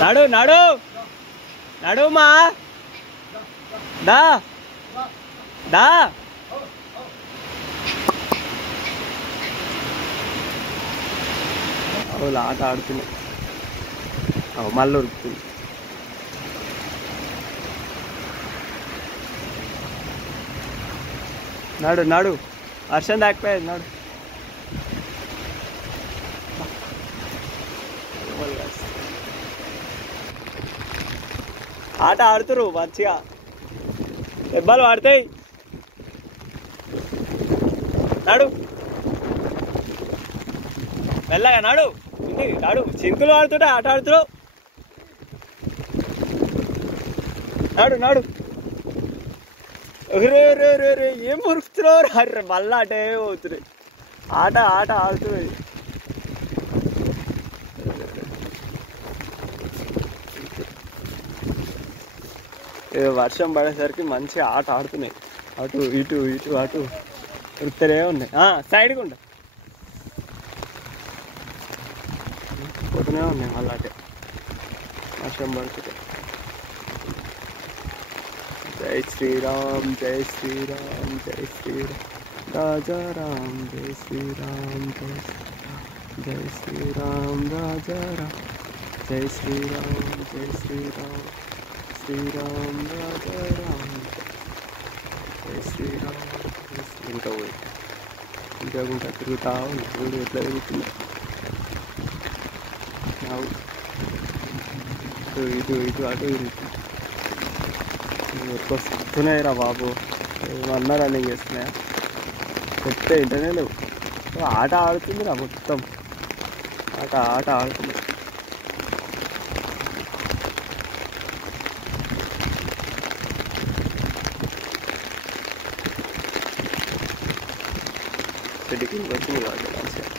నడు నడు నడుమా దా దా అవును ఆట ఆడుతున్నాయి మళ్ళీ ఉరుకుతుంది నడు నడు వర్షం దాకపోయేది నడు ఆట ఆడుతురు మంచిగా దెబ్బలు పడతాయి నడు మెల్లగా నడు నడు చింకులు ఆడుతుంటే ఆట ఆడుతున్నావు నడు నడు రే రే రే రే ఏం మురుకుతున్నావు అర్రే మళ్ళీ అటే పోతున్నాయి ఆట ఆట ఆడుతున్నాయి వర్షం పడేసరికి మంచిగా ఆట ఆడుతున్నాయి అటు ఇటు ఇటు అటు ఉరుకుతూనే ఉన్నాయి సైడ్గా ఉండ పోతూనే ఉన్నాయి మళ్ళీ అటే వర్షం పడుతుంది జై శ్రీరామ్ జై శ్రీరామ్ జై శ్రీరామ్ రాజా రామ్ జై శ్రీరామ్ జై శ్రీరామ్ రాజా రామ్ జై శ్రీరామ్ జై శ్రీరామ్ శ్రీరామ్ రాజా రామ్ జై శ్రీరామ్ ఇంకా పోయి ఇంకా ఇంకా తిరుగుతా ఉంది ఎట్లా తిరుగుతుంది ఇటు ఇటు అటు తిరుగుతుంది ఎక్కువ వస్తున్నాయిరా బాబు ఏమన్నా రన్నింగ్ చేస్తున్నాయా చెప్తే ఇంటనే లేవు ఆట ఆడుతుందిరా మొత్తం ఆట ఆట ఆడుతుంది చెట్టుకి వచ్చింది కాదు మంచిగా